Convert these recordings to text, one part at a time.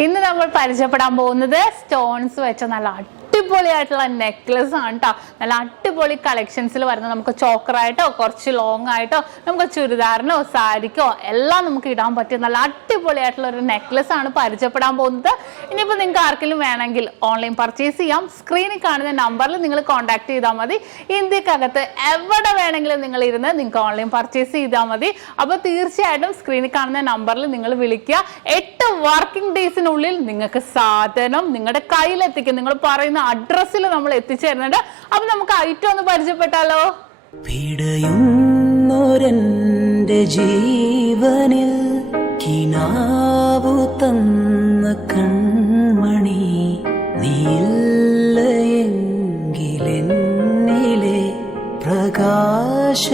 ഇന്ന് നമ്മൾ പരിചയപ്പെടാൻ പോകുന്നത് സ്റ്റോൺസ് വെച്ച നല്ല അടിപൊളിയായിട്ടുള്ള നെക്ലസ് ആണ് കേട്ടോ. നല്ല അടിപൊളി കളക്ഷൻസിൽ വരുന്ന നമുക്ക് ചോക്കറായിട്ടോ കുറച്ച് ലോങ് ആയിട്ടോ നമുക്ക് ചുരിദാറിനോ സാരിക്കോ എല്ലാം നമുക്ക് ഇടാൻ പറ്റിയ നല്ല അടിപൊളിയായിട്ടുള്ള ഒരു നെക്ലസ് ആണ് പരിചയപ്പെടാൻ പോകുന്നത്. ഇനിയിപ്പോൾ നിങ്ങൾക്ക് ആർക്കെങ്കിലും വേണമെങ്കിൽ ഓൺലൈൻ പർച്ചേസ് ചെയ്യാം. സ്ക്രീനിൽ കാണുന്ന നമ്പറിൽ നിങ്ങൾ കോൺടാക്ട് ചെയ്താൽ മതി. ഇന്ത്യക്കകത്ത് എവിടെ വേണമെങ്കിലും നിങ്ങൾ ഇരുന്ന് നിങ്ങൾക്ക് ഓൺലൈൻ പർച്ചേസ് ചെയ്താൽ മതി. അപ്പോൾ തീർച്ചയായിട്ടും സ്ക്രീനിൽ കാണുന്ന നമ്പറിൽ നിങ്ങൾ വിളിക്കുക. 8 വർക്കിംഗ് ഡേയ്സിനുള്ളിൽ നിങ്ങൾക്ക് സാധനം നിങ്ങളുടെ കയ്യിലെത്തിക്കും. നിങ്ങൾ പറയുന്ന അഡ്രസ്സിൽ നമ്മൾ എത്തിച്ചു തരുന്നുണ്ട്. അപ്പൊ നമുക്ക് ഐറ്റം ഒന്ന് പരിചയപ്പെട്ടാലോ? പിടയുന്നൊരെന്റെ ജീവനിൽ കിനാവു തന്ന കൺമണി നീയില്ലയെങ്കിലെന്നിലെ പ്രകാശമില്ലിനി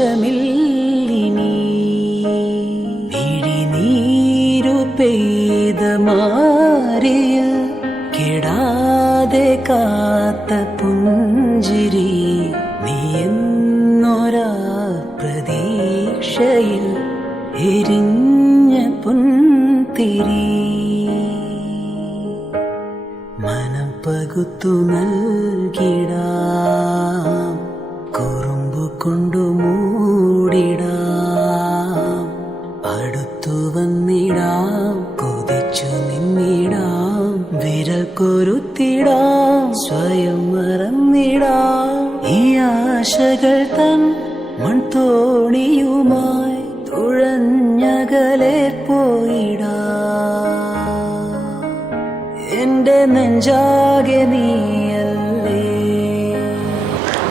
പിഴിനീരു പെയ്ത മാറിയ കെടാതെ കാത്ത പുഞ്ചിരി നീ എന്നൊരാ പ്രതീക്ഷയിൽ എരിഞ്ഞ പുൻതിരി മനം പകുത്തു നൽകിടാം കുറുമ്പു കൊണ്ടു മൂടിടാം അടുത്തു വന്നിടാം കൊതിച്ചു നിന്നിടാം വിരൽ കൊരുത്തിടാം സ്വയം മറന്നിടാം ഈ ആശകൾ തൻ മൺതോണിയുമായി തുഴഞ്ഞകലെ പോയിടാം എന്റെ നെഞ്ചാകെ നീയല്ലേ.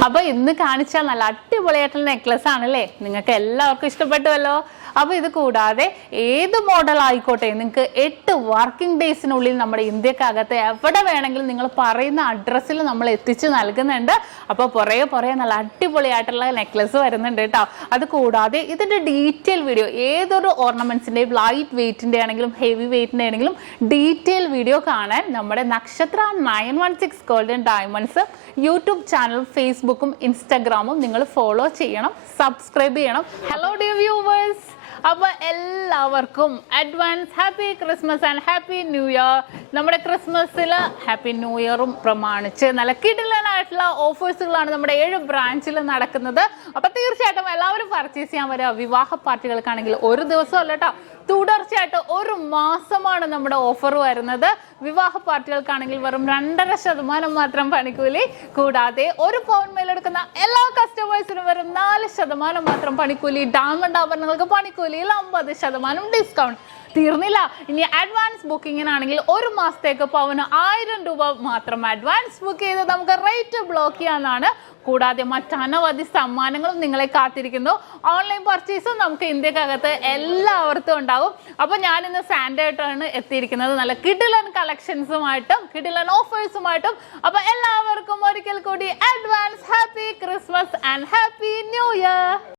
അപ്പൊ ഇന്ന് കാണിച്ച നല്ല അടിപൊളിയായിട്ടുള്ള നെക്ലസ് ആണല്ലേ, നിങ്ങൾക്ക് എല്ലാവർക്കും ഇഷ്ടപ്പെട്ടുവല്ലോ. അപ്പൊ ഇത് കൂടാതെ ഏത് മോഡൽ ആയിക്കോട്ടെ നിങ്ങൾക്ക് 8 വർക്കിംഗ് ഡേയ്സിനുള്ളിൽ നമ്മുടെ ഇന്ത്യക്കകത്ത് എവിടെ വേണമെങ്കിലും നിങ്ങൾ പറയുന്ന അഡ്രസ്സിൽ നമ്മൾ എത്തിച്ചു നൽകുന്നുണ്ട്. അപ്പൊ പുറകെ നല്ല അടിപൊളിയായിട്ടുള്ള നെക്ലസ് വരുന്നുണ്ട് കേട്ടോ. അത് കൂടാതെ ഇതിന്റെ ഡീറ്റെയിൽ വീഡിയോ ഏതൊരു ഓർണമെന്റ്സിന്റെയും ലൈറ്റ് വെയിറ്റിന്റെ ആണെങ്കിലും ഹെവി വെയിറ്റിന്റെ ആണെങ്കിലും ഡീറ്റെയിൽ വീഡിയോ കാണാൻ നമ്മുടെ നക്ഷത്ര 916 ഗോൾഡൻ ഡയമണ്ട്സ് യൂട്യൂബ് ചാനൽ ഫേസ്ബുക്കും ഇൻസ്റ്റാഗ്രാമും നിങ്ങൾ ഫോളോ ചെയ്യണം, സബ്സ്ക്രൈബ് ചെയ്യണം. ഹലോ ഡിയർ വ്യൂവേഴ്സ്, അപ്പോൾ എല്ലാവർക്കും advance happy Christmas and happy new year. നമ്മുടെ ക്രിസ്മസിൽ ഹാപ്പി ന്യൂ ഇയറും പ്രമാണിച്ച് നല്ല കിടിലനായിട്ടുള്ള ഓഫേഴ്സുകളാണ് നമ്മുടെ 7 ബ്രാഞ്ചിൽ നടക്കുന്നത്. അപ്പോൾ തീർച്ചയായിട്ടും എല്ലാവരും പർച്ചേസ് ചെയ്യാൻ വരിക. വിവാഹ പാർട്ടികൾക്കാണെങ്കിൽ ഒരു ദിവസം അല്ല കേട്ടോ, തുടർച്ചയായിട്ട് 1 മാസമാണ് നമ്മുടെ ഓഫർ വരുന്നത്. വിവാഹ പാർട്ടികൾക്കാണെങ്കിൽ വെറും 2.5% മാത്രം പണിക്കൂലി. കൂടാതെ 1 പൗണ്ട് മേലെടുക്കുന്ന എല്ലാ കസ്റ്റമേഴ്സിനും വെറും 4% മാത്രം പണിക്കൂലി. ഡയമണ്ട് ആഭരണങ്ങൾക്ക് പണിക്കൂലിയിൽ 50% ഡിസ്കൗണ്ട്. തീർന്നില്ല, ഇനി അഡ്വാൻസ് ബുക്കിങ്ങിനാണെങ്കിൽ 1 മാസത്തേക്ക് പവന് 1000 രൂപ മാത്രം അഡ്വാൻസ് ബുക്ക് ചെയ്ത് നമുക്ക് റേറ്റ് ബ്ലോക്ക് ചെയ്യാനാണ്. കൂടാതെ മറ്റനവധി സമ്മാനങ്ങളും നിങ്ങളെ കാത്തിരിക്കുന്നു. ഓൺലൈൻ പർച്ചേസും നമുക്ക് ഇന്ത്യക്കകത്ത് എല്ലാവർക്കും ഉണ്ടാവും. അപ്പൊ ഞാൻ ഇന്ന് സാൻഡേ ആയിട്ടാണ് എത്തിയിരിക്കുന്നത്, നല്ല കിടിലൻ കളക്ഷൻസുമായിട്ടും കിടിലൻ ഓഫേഴ്സുമായിട്ടും. അപ്പൊ എല്ലാവർക്കും ഒരിക്കൽ കൂടി advance happy Christmas and happy new year.